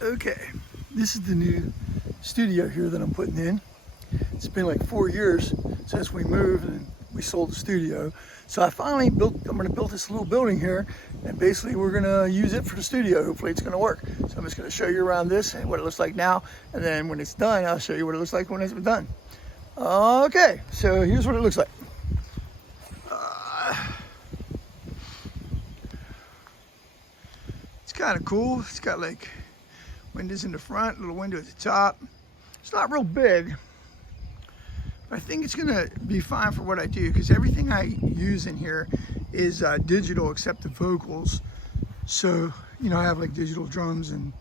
Okay, this is the new studio here that I'm putting in. It's been like 4 years since we moved and we sold the studio. So I'm gonna build this little building here, and basically we're gonna use it for the studio. Hopefully it's gonna work. So I'm just gonna show you around this and what it looks like now, and then when it's done, I'll show you what it looks like when it's done. Okay, so here's what it looks like. It's kind of cool. It's got like windows in the front, little window at the top. It's not real big, but I think it's gonna be fine for what I do, because everything I use in here is digital except the vocals. So, you know, I have like digital drums and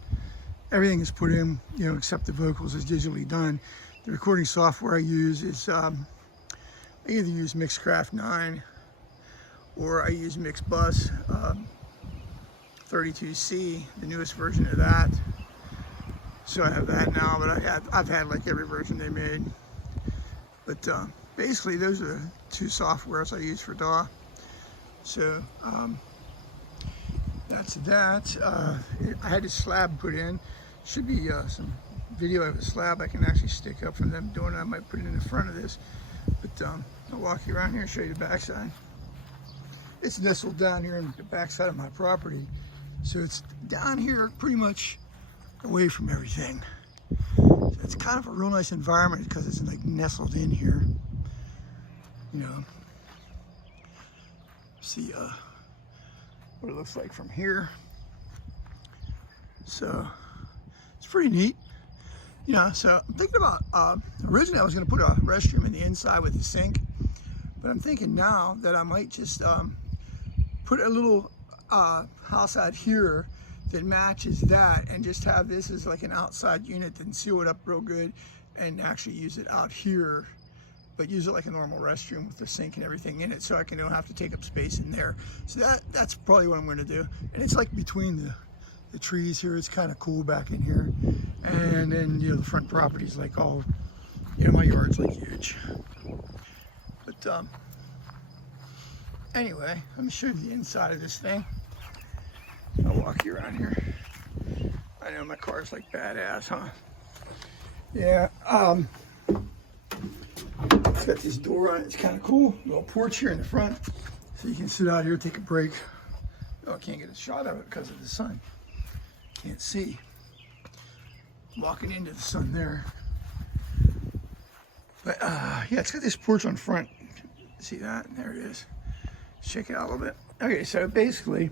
everything is put in, you know, except the vocals is digitally done. The recording software I use is, I either use Mixcraft 9 or I use Mixbus 32C, the newest version of that. So I have that now, but I've had like every version they made. But basically those are the two softwares I use for DAW. So that's that. I had a slab put in. Should be some video of a slab I can actually stick up from them doing it. I might put it in the front of this. But I'll walk you around here and show you the backside. It's nestled down here in the backside of my property. So it's down here pretty much away from everything. So it's kind of a real nice environment because it's like nestled in here. You know, see what it looks like from here. So it's pretty neat. You know, so I'm thinking about, originally I was gonna put a restroom in the inside with a sink, but I'm thinking now that I might just put a little house out here that matches that, and just have this as like an outside unit, then seal it up real good and actually use it out here, but use it like a normal restroom with the sink and everything in it, so I don't have to take up space in there. So that's probably what I'm going to do. And it's like between the trees here. It's kind of cool back in here. And then, you know, the front property's like all, you know, my yard's like huge. But anyway, let me show you the inside of this thing. I'll walk you around here. I know my car's like badass, huh? Yeah, it's got this door on it. It's kind of cool. Little porch here in the front, so you can sit out here, take a break. Oh, I can't get a shot of it because of the sun. Can't see. Walking into the sun there. But yeah, it's got this porch on front. See that? There it is. Check it out a little bit. Okay, so basically,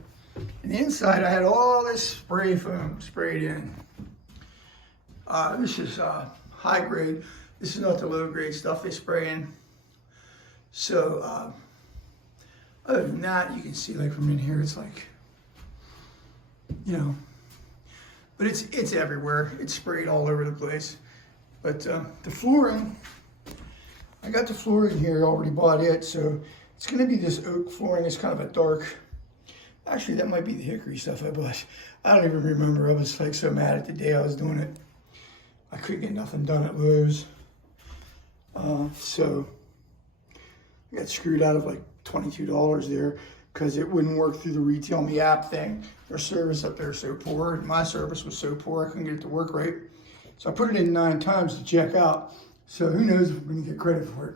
in the inside, I had all this spray foam sprayed in. This is high grade. This is not the low grade stuff they spray in. So, other than that, you can see like from in here, it's like, you know, but it's everywhere. It's sprayed all over the place. But the flooring, I got the flooring here, already bought it. So it's gonna be this oak flooring. It's kind of a dark, actually, that might be the hickory stuff I bought. I don't even remember. I was like so mad at the day I was doing it. I couldn't get nothing done at Lowe's. So I got screwed out of like $22 there because it wouldn't work through the Retail Me app thing. Their service up there is so poor. My service was so poor I couldn't get it to work right. So I put it in 9 times to check out. So who knows if I'm going to get credit for it.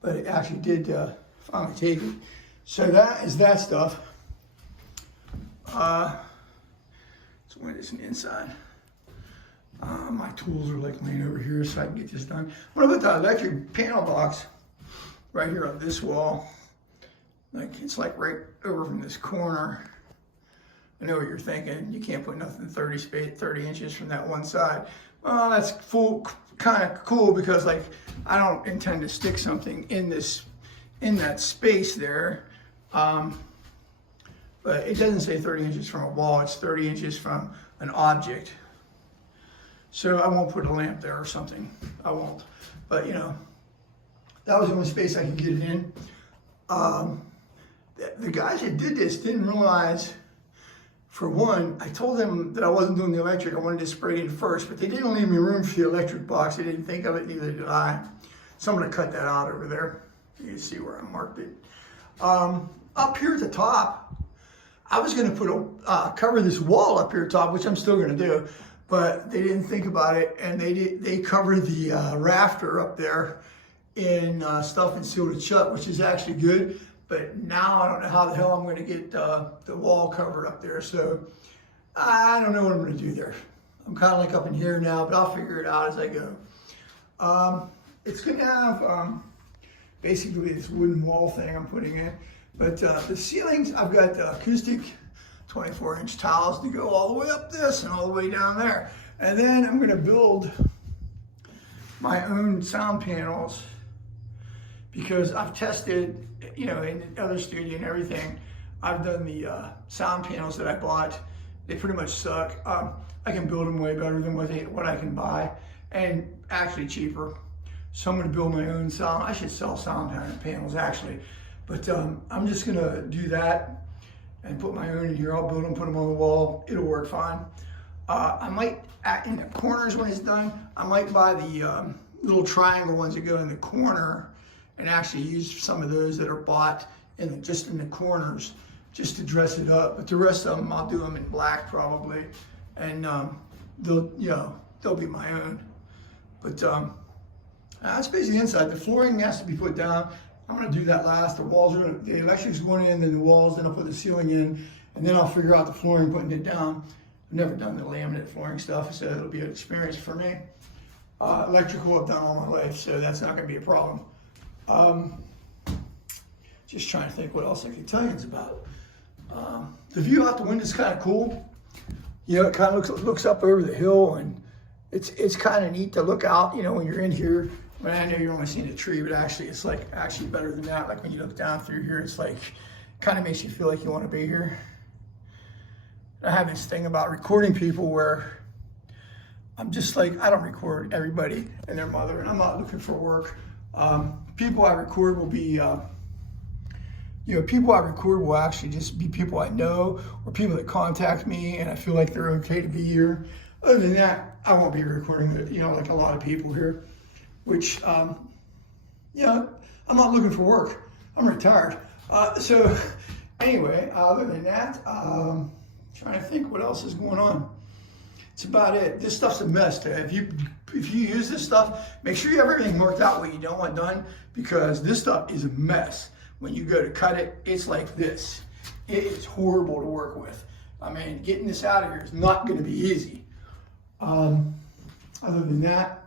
But it actually did finally take it. So that is that stuff. So windows on the inside. My tools are like laying over here so I can get this done. I'm gonna put the electric panel box right here on this wall. Like it's like right over from this corner. I know what you're thinking. You can't put nothing 30 inches from that one side. Well, that's kind of cool because like I don't intend to stick something in that space there. But it doesn't say 30 inches from a wall. It's 30 inches from an object. So I won't put a lamp there or something. I won't. But you know, that was the only space I could get it in. The guys that did this didn't realize, for one, I told them that I wasn't doing the electric. I wanted to spray it in first, but they didn't leave me room for the electric box. They didn't think of it, neither did I. So I'm gonna cut that out over there. You can see where I marked it. Up here at the top, I was going to put a cover this wall up here top, which I'm still going to do, but they didn't think about it, and they covered the rafter up there in stuff and sealed it shut, which is actually good. But now I don't know how the hell I'm going to get the wall covered up there, so I don't know what I'm going to do there. I'm kind of like up in here now, but I'll figure it out as I go. It's going to have basically this wooden wall thing I'm putting in. But the ceilings, I've got the acoustic 24-inch tiles to go all the way up this and all the way down there. And then I'm going to build my own sound panels because I've tested, you know, in the other studio and everything. I've done the sound panels that I bought. They pretty much suck. I can build them way better than what I can buy, and actually cheaper. So I'm going to build my own sound. I should sell sound panels actually. But I'm just gonna do that and put my own in here. I'll build them, put them on the wall. It'll work fine. I might, in the corners when it's done, I might buy the little triangle ones that go in the corner and actually use some of those that are bought just in the corners just to dress it up. But the rest of them, I'll do them in black probably. And they'll be my own. But that's basically the inside. The flooring has to be put down. I'm going to do that last. The electric's going in, then the walls, then I'll put the ceiling in, and then I'll figure out the flooring, putting it down. I've never done the laminate flooring stuff, so it'll be an experience for me. Electrical I've done all my life, so that's not going to be a problem. Just trying to think what else I can tell you about. The view out the window is kind of cool. You know, it kind of looks up over the hill, and it's kind of neat to look out, you know, when you're in here. I mean, I know you're only seeing a tree, but actually it's like actually better than that. Like when you look down through here, it's like, kind of makes you feel like you want to be here. I have this thing about recording people where I'm just like, I don't record everybody and their mother, and I'm not looking for work. People I record will be, people I record will actually just be people I know or people that contact me and I feel like they're okay to be here. Other than that, I won't be recording, like a lot of people here. Which, I'm not looking for work. I'm retired. So anyway, other than that, trying to think what else is going on. It's about it. This stuff's a mess. If you use this stuff, make sure you have everything worked out what you don't want done, because this stuff is a mess. When you go to cut it, it's like this. It is horrible to work with. I mean, getting this out of here is not going to be easy. Other than that,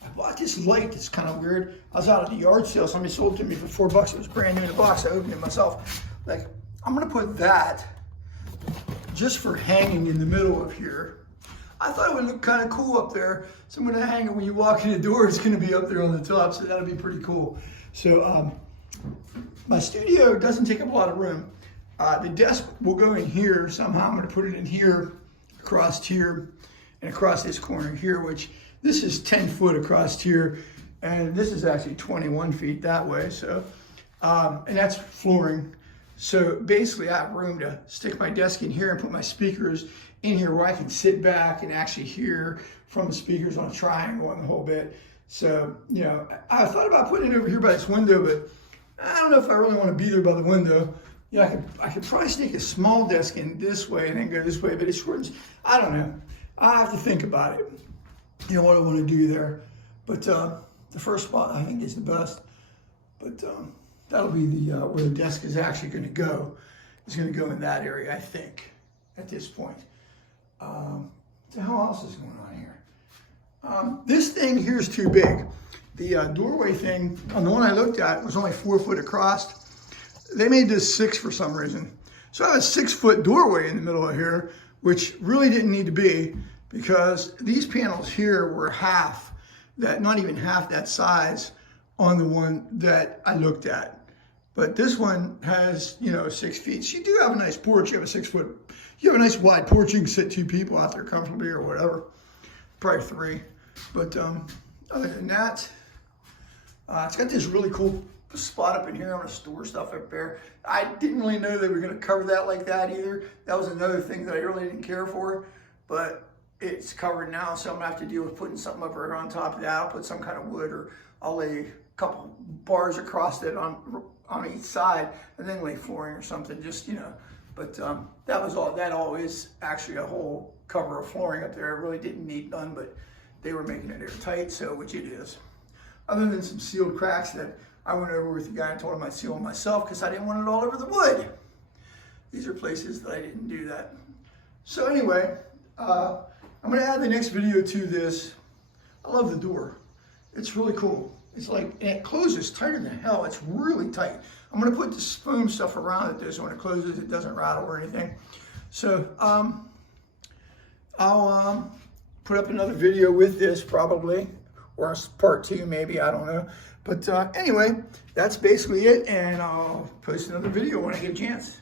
I bought this light that's kind of weird. I was out at the yard sale. Somebody sold it to me for $4. It was brand new in a box. I opened it myself. Like, I'm going to put that just for hanging in the middle of here. I thought it would look kind of cool up there. So I'm going to hang it when you walk in the door. It's going to be up there on the top. So that'll be pretty cool. So my studio doesn't take up a lot of room. The desk will go in here. Somehow I'm going to put it in here, and across this corner here, which this is 10 foot across here, and this is actually 21 feet that way. So, and that's flooring. So basically I have room to stick my desk in here and put my speakers in here where I can sit back and actually hear from the speakers on a triangle and the whole bit. So, I thought about putting it over here by this window, but I don't know if I really want to be there by the window. I could probably sneak a small desk in this way and then go this way, but it shortens. I don't know. I have to think about it. What I want to do there. But the first spot I think is the best. But that'll be the where the desk is actually going to go. It's going to go in that area, I think, at this point. So how else is going on here? This thing here is too big. The doorway thing, on the one I looked at, was only 4 foot across. They made this 6 for some reason. So I have a 6 foot doorway in the middle of here, which really didn't need to be, because these panels here were not even half that size on the one that I looked at. But this one has, 6 feet. So you do have a nice porch. You have a 6 foot, you have a nice wide porch. You can sit 2 people out there comfortably or whatever. Probably 3. But other than that, it's got this really cool spot up in here. I'm gonna store stuff up there. I didn't really know they were gonna cover that like that either. That was another thing that I really didn't care for, but it's covered now, so I'm gonna have to deal with putting something up right on top of that. I'll put some kind of wood, or I'll lay a couple bars across it on each side, and then lay flooring or something. Just But that was all. That all is actually a whole cover of flooring up there. It really didn't need none, but they were making it airtight, so which it is. Other than some sealed cracks that I went over with the guy and told him I'd seal them myself because I didn't want it all over the wood. These are places that I didn't do that. So anyway, I'm going to add the next video to this. I love the door. It's really cool. It's like, and it closes tighter than hell. It's really tight. I'm going to put this foam stuff around it there so when it closes it doesn't rattle or anything. So I'll put up another video with this probably, or part 2 maybe, I don't know. But anyway, that's basically it, and I'll post another video when I get a chance.